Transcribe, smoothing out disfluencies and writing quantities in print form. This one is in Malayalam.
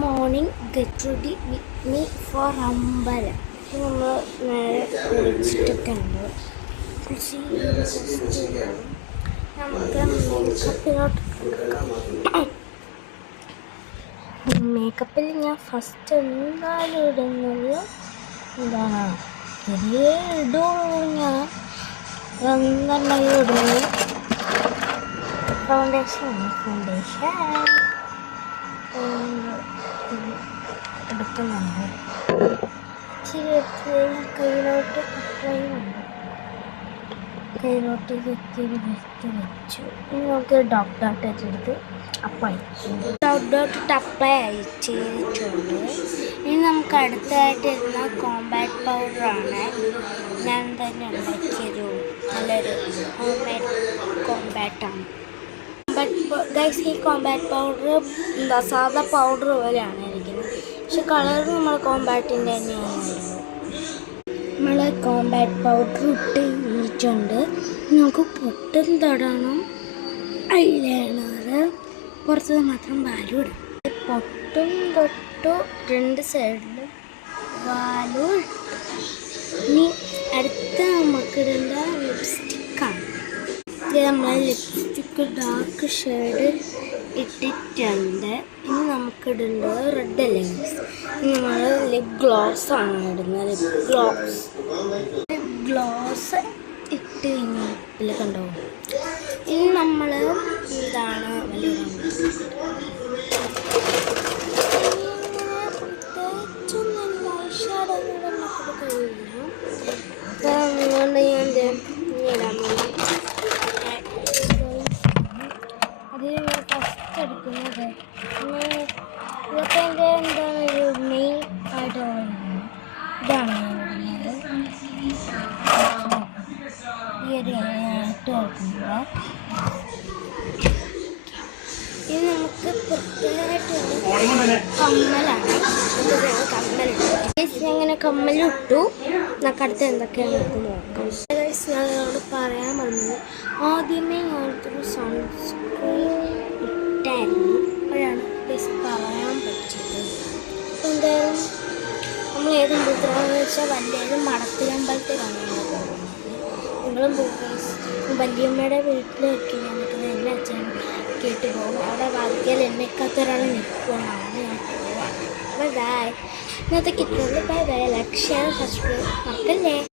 Morning get ready with me for അമ്പലം. നമ്മൾ നേരെ കുളിച്ചിട്ടൊക്കെ ഉണ്ട്. നമുക്ക് മേക്കപ്പിൽ ഞാൻ ഫസ്റ്റ് എന്തായാലും ഇടുന്നത് എന്താണ് ഇടുള്ളൂ. ഞാൻ എന്തായാലും ഇടുന്നത് ഫൗണ്ടേഷൻ എടുക്കുന്നുണ്ട്. ഇച്ചിരി കയ്യിലോട്ട് അപ്ലൈ ചെയ്യുന്നുണ്ട്. കയ്യിലോട്ട് ഇത്തിരി വെച്ചു. ഇനി നമുക്ക് ഡോട്ട് ഡോട്ട് എടുത്ത് അപ്ലൈ ഡോട്ട് അപ്ലൈ ചെയ്തിട്ടുണ്ട്. ഇനി നമുക്ക് അടുത്തായിട്ട് ഇരുന്ന കോമ്പാക്ട് പൗഡറാണ്. ഞാൻ തന്നെ ഉണ്ടാക്കിയൊരു നല്ലൊരു ഹോം മെയ്ഡ് കോമ്പാക്റ്റാണ്. ഗൈസ്, ഈ കോമ്പാക്ട് പൗഡർ സാധാ പൗഡർ പോലെയാണ് ഇരിക്കുന്നത്, പക്ഷെ കളർ നമ്മൾ കോമ്പാക്റ്റിൻ്റെ തന്നെയാണ്. നമ്മൾ കോമ്പാക്ട് പൗഡർ ഇട്ട് കഴിഞ്ഞിട്ടുണ്ട്. നമുക്ക് പൊട്ടും തൊടണം. ഐലൈനർ പുറത്ത് മാത്രം വാലും ഇടും. പൊട്ടും തൊട്ടു രണ്ട് സൈഡിലും വാലും ഇട്ടു. ഇനി അടുത്ത നമുക്കിടേണ്ട ലിപ്സ്റ്റിക്കാണ്. നമ്മൾ ലിപ്സ്റ്റിക്ക് ഡാർക്ക് ഷെയ്ഡ് ഇട്ടിട്ടുണ്ട്. ഇനി നമുക്കിടേണ്ടത് റെഡ് അല്ലേ. ഇനി നമ്മൾ ലിപ് ഗ്ലോസ്സാണ് ഇടുന്നത്. ലിപ് ഗ്ലോസ് ഇട്ട് കഴിഞ്ഞാൽ കണ്ടോ. ഇനി നമ്മൾ എന്താണ് ഫസ്റ്റ് എടുക്കുന്നത് ഇതൊക്കെ എൻ്റെ എന്താണ് ഒരു മെയിൻ ആയിട്ടുള്ള ഇതാണ് ഈ ഒരു ഇട്ട് നോക്കുമ്പോൾ ഇത് നമുക്ക് പ്രത്യേകമായിട്ടുള്ള കമ്മലാണ്. അങ്ങനെ കമ്മലിട്ടു. നമുക്ക് അടുത്ത് എന്തൊക്കെയാണ് നമുക്ക് നോക്കാം. ഞാനോട് പറയാൻ പറഞ്ഞത് ആദ്യമേ ഞാനൊരു സൺസ്ക്രീൻ ഇട്ടായിരുന്നു. അപ്പോഴാണ് പറയാൻ പറ്റിയത്. അപ്പോൾ എന്തായാലും നമ്മൾ ഏത് അമ്പലത്തിലാണെന്ന് വെച്ചാൽ വലിയൊരു മടത്തിലമ്പലത്തിലാണ് നമ്മൾ പോകുന്നത്. നിങ്ങളും വല്യമ്മയുടെ വീട്ടിലൊക്കെ നമുക്ക് എൻ്റെ അച്ഛൻ കേട്ട് പോകും. അവിടെ വാക്കിയാൽ എന്നെക്കാത്തൊരാൾ നിൽക്കുകയാണ്. ഞാൻ പോവാം. ബൈ. ഇന്നത്തെ കിട്ടുന്നത് ബൈ. ലൈക്ക് ഷെയർ സബ്സ്ക്രൈബ് മറക്കല്ലേ.